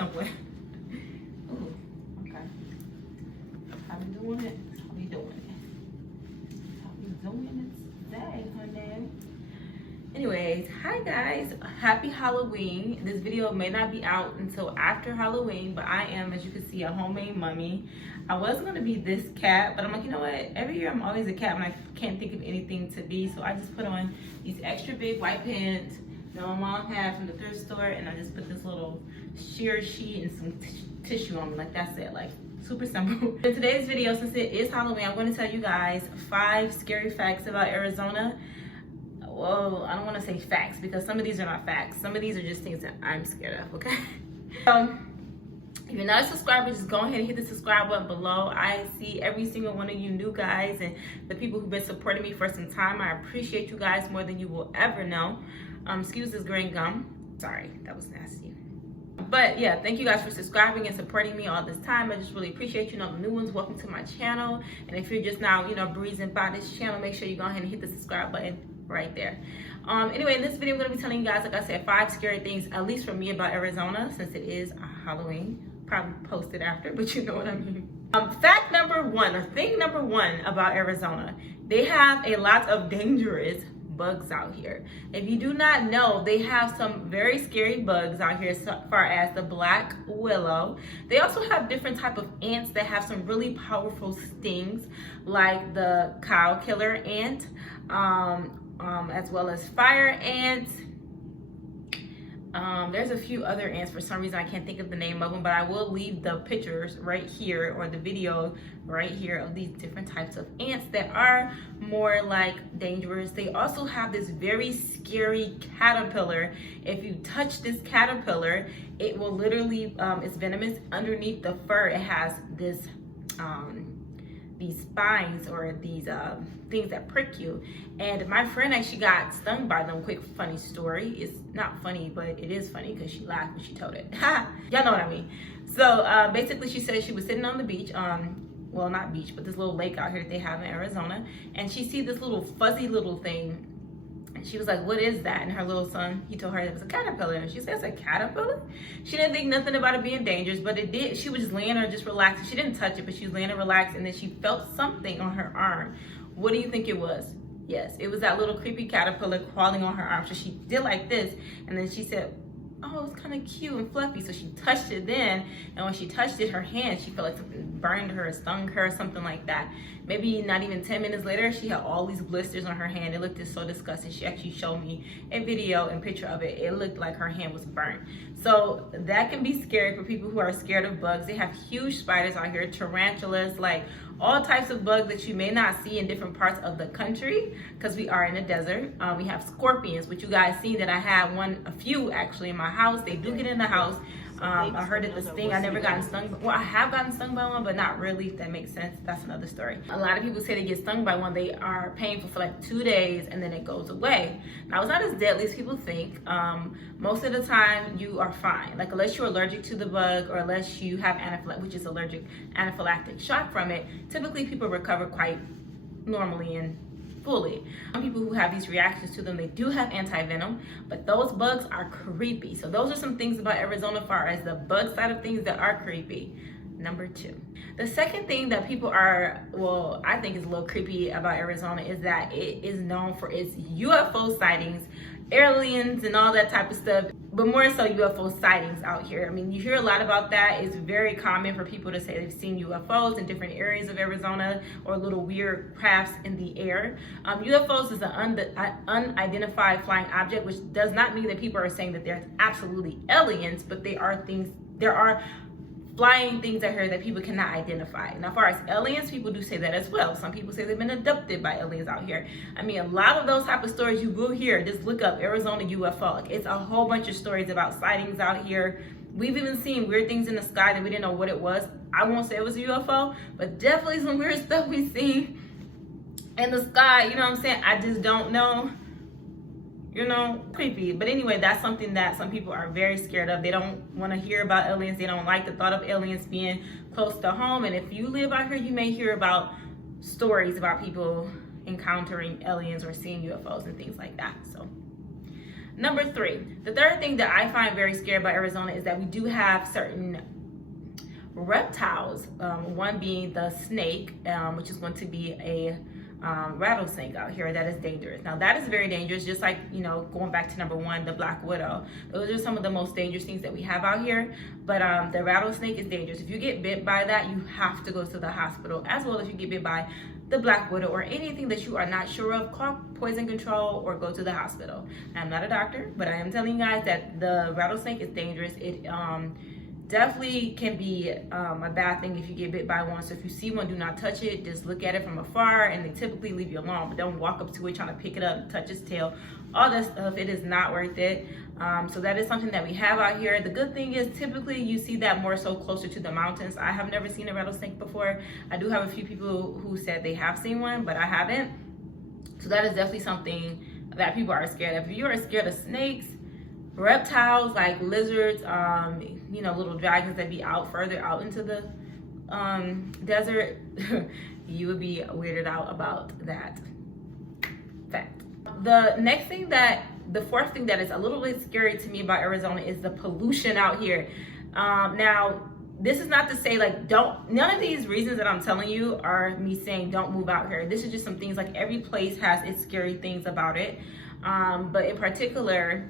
somewhere. Ooh, okay. How we doing it? How we doing it? How we doing it today, honey? Anyways, hi guys, happy Halloween. This video may not be out until after Halloween, but I am, as you can see, a homemade mummy. I was gonna be this cat, but I'm like, you know what? Every year I'm always a cat when I can't think of anything to be, so I just put on these extra big white pants that my mom had from the thrift store, and I just put this little sheer sheet and some tissue on me. Like, that's it, like super simple. In today's video, since it is Halloween, I'm going to tell you guys 5 scary facts about Arizona. Well, I don't want to say facts because some of these are not facts. Some of these are just things that I'm scared of, okay? If you're not a subscriber, just go ahead and hit the subscribe button below. I see every single one of you new guys and the people who've been supporting me for some time. I appreciate you guys more than you will ever know. Excuse this green gum. Sorry, that was nasty. But yeah, thank you guys for subscribing and supporting me all this time. I just really appreciate you. Know the new ones, welcome to my channel. And if you're just now, breezing by this channel, make sure you go ahead and hit the subscribe button right there. Anyway, in this video, I'm going to be telling you guys, like I said, 5 scary things, at least for me, about Arizona, since it is Halloween. Probably post it after, but you know what I mean. Fact number 1, or thing number 1 about Arizona, they have a lot of dangerous bugs out here. If you do not know, they have some very scary bugs out here, as far as the black willow. They also have different type of ants that have some really powerful stings, like the cow killer ant, as well as fire ants. There's a few other ants. For some reason I can't think of the name of them, but I will leave the pictures right here, or the video right here, of these different types of ants that are more like dangerous. They also have this very scary caterpillar. If you touch this caterpillar, it will literally, it's venomous. Underneath the fur, it has this these spines, or these things that prick you. And my friend actually got stung by them. Quick funny story. It's not funny, but it is funny because she laughed when she told it. Y'all know what I mean. So basically she said she was sitting on the beach, well, not beach, but this little lake out here that they have in Arizona, and she see this little fuzzy little thing. And she was like, what is that? And her little son, he told her it was a caterpillar. And she says, a caterpillar? She didn't think nothing about it being dangerous, but it did. She was just laying there, just relaxing. She didn't touch it, but she was laying there relaxed, and then she felt something on her arm. What do you think it was? Yes, it was that little creepy caterpillar crawling on her arm. So she did like this, and then she said, oh, it's kind of cute and fluffy. So she touched it then, and when she touched it, her hand, she felt like something burned her, stung her, something like that. Maybe not even 10 minutes later, she had all these blisters on her hand. It looked just so disgusting. She actually showed me a video and picture of it. It looked like her hand was burnt. So that can be scary for people who are scared of bugs. They have huge spiders out here, tarantulas, like all types of bugs that you may not see in different parts of the country, because we are in a desert. We have scorpions, which you guys seen that I had a few actually in my house. They do get in the house. I heard it, the sting. I never gotten stung. Well, I have gotten stung by one, but not really, if that makes sense. That's another story. A lot of people say they get stung by one. They are painful for like 2 days, and then it goes away. Now, it's not as deadly as people think. Most of the time, you are fine. Like, unless you're allergic to the bug, or unless you have anaphylactic shock from it, typically people recover quite normally and fully. Some people who have these reactions to them, they do have anti-venom, but those bugs are creepy. So those are some things about Arizona as far as the bug side of things that are creepy. Number 2. The second thing that people are, well, I think is a little creepy about Arizona is that it is known for its UFO sightings, aliens and all that type of stuff, but more so UFO sightings out here. I mean, you hear a lot about that. It's very common for people to say they've seen UFOs in different areas of Arizona, or little weird crafts in the air. UFOs is an unidentified flying object, which does not mean that people are saying that they're absolutely aliens, but there are flying things out here that people cannot identify. Now, as far as aliens, people do say that as well. Some people say they've been abducted by aliens out here. I mean, a lot of those type of stories you will hear. Just look up Arizona UFO. Like, it's a whole bunch of stories about sightings out here. We've even seen weird things in the sky that we didn't know what it was. I won't say it was a UFO, but definitely some weird stuff we've seen in the sky. You know what I'm saying? I just don't know. Creepy. But anyway, that's something that some people are very scared of. They don't want to hear about aliens. They don't like the thought of aliens being close to home. And if you live out here, you may hear about stories about people encountering aliens or seeing UFOs and things like that. So Number 3, the third thing that I find very scary about Arizona is that we do have certain reptiles, one being the snake, which is going to be a rattlesnake out here that is dangerous. Now that is very dangerous, just like, you know, going back to number 1, the black widow. Those are some of the most dangerous things that we have out here. But the rattlesnake is dangerous. If you get bit by that, you have to go to the hospital, as well as if you get bit by the black widow or anything that you are not sure of, call poison control or go to the hospital. Now, I'm not a doctor, but I am telling you guys that the rattlesnake is dangerous. It definitely can be a bad thing if you get bit by one. So if you see one, do not touch it. Just look at it from afar, and they typically leave you alone. But don't walk up to it trying to pick it up and touch its tail. All that stuff, it is not worth it. So that is something that we have out here. The good thing is typically you see that more so closer to the mountains. I have never seen a rattlesnake before. I do have a few people who said they have seen one, but I haven't. So that is definitely something that people are scared of. If you are scared of snakes, reptiles like lizards, you know, little dragons that be out further out into the desert, you would be weirded out about that fact. The fourth thing that is a little bit scary to me about Arizona is the pollution out here. Now, this is not to say like none of these reasons that I'm telling you are me saying don't move out here. This is just some things, like every place has its scary things about it. But in particular,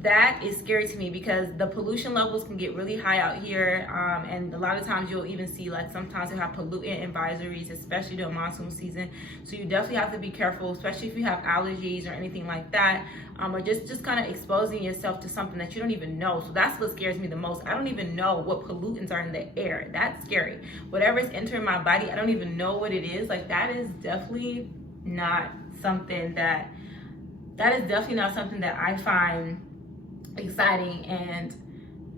that is scary to me because the pollution levels can get really high out here, and a lot of times you'll even see, like, sometimes you have pollutant advisories, especially during monsoon season. So you definitely have to be careful, especially if you have allergies or anything like that, or just kind of exposing yourself to something that you don't even know. So that's what scares me the most. I don't even know what pollutants are in the air. That's scary. Whatever is entering my body, I don't even know what it is. Like, that is definitely not something that I find exciting and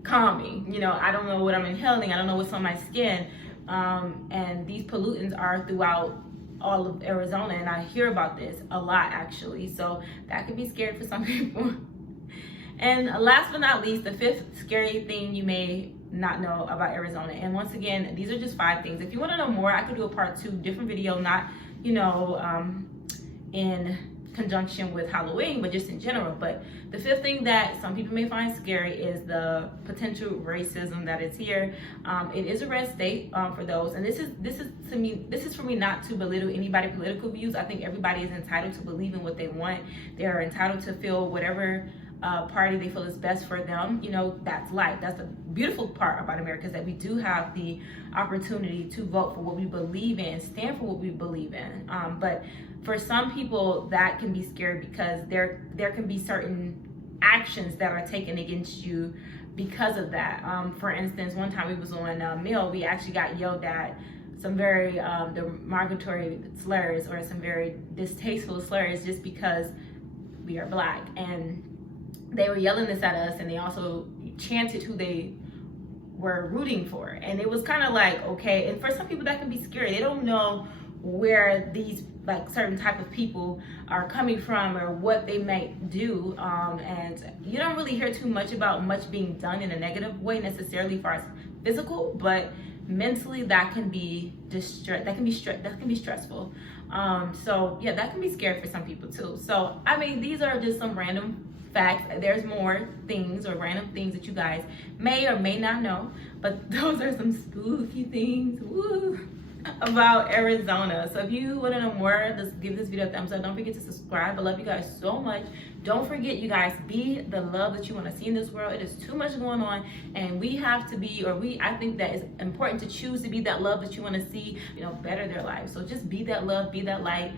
calming. You know, I don't know what I'm inhaling. I don't know what's on my skin. And these pollutants are throughout all of Arizona, and I hear about this a lot, actually. So that could be scary for some people. And last but not least, the 5th scary thing you may not know about Arizona. And once again, these are just 5 things. If you want to know more, I could do a part 2, different video, not, you know, in conjunction with Halloween, but just in general. But the 5th thing that some people may find scary is the potential racism that is here. It is a red state for those, and this is for me not to belittle anybody's political views. I think everybody is entitled to believe in what they want. They are entitled to feel whatever party they feel is best for them. You know, that's life. That's the beautiful part about America, is that we do have the opportunity to vote for what we believe in, stand for what we believe in. But for some people, that can be scary because there can be certain actions that are taken against you because of that. For instance, one time we was on Mill, we actually got yelled at some very derogatory slurs or some very distasteful slurs just because we are Black, and they were yelling this at us, and they also chanted who they were rooting for. And it was kind of like, okay, and for some people that can be scary. They don't know where these, like, certain type of people are coming from or what they might do, and you don't really hear too much about much being done in a negative way necessarily as far as physical, but mentally that can be stressful. So yeah, that can be scary for some people too. So I mean, these are just some random facts. There's more things or random things that you guys may or may not know, but those are some spooky things about Arizona. So if you want to know more, just give this video a thumbs up. Don't forget to subscribe. I love you guys so much. Don't forget, you guys, be the love that you want to see in this world. It is too much going on, and we have to be, I think that it's important to choose to be that love that you want to see, you know, better their lives. So just be that love, be that light.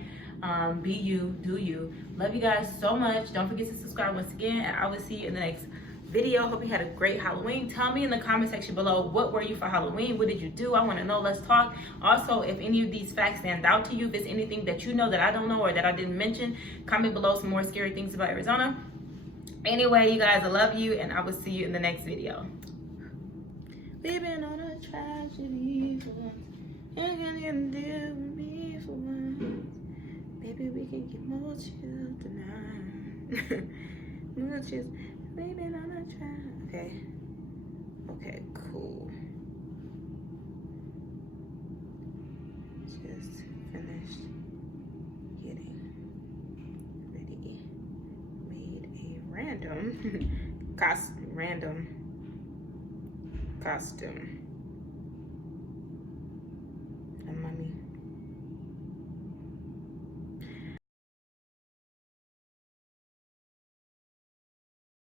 Be you, do you. Love you guys so much. Don't forget to subscribe once again, and I will see you in the next video. Hope you had a great Halloween. Tell me in the comment section below, what were you for Halloween? What did you do? I want to know. Let's talk. Also, if any of these facts stand out to you, if there's anything that you know that I don't know or that I didn't mention, comment below some more scary things about Arizona. Anyway, you guys, I love you, and I will see you in the next video. Living on a tragedy for once. You can deal with me for once. Maybe we can get more chill tonight. More chill. Maybe on a try. Okay, cool. Just finished getting ready. Made a rant. random random costume.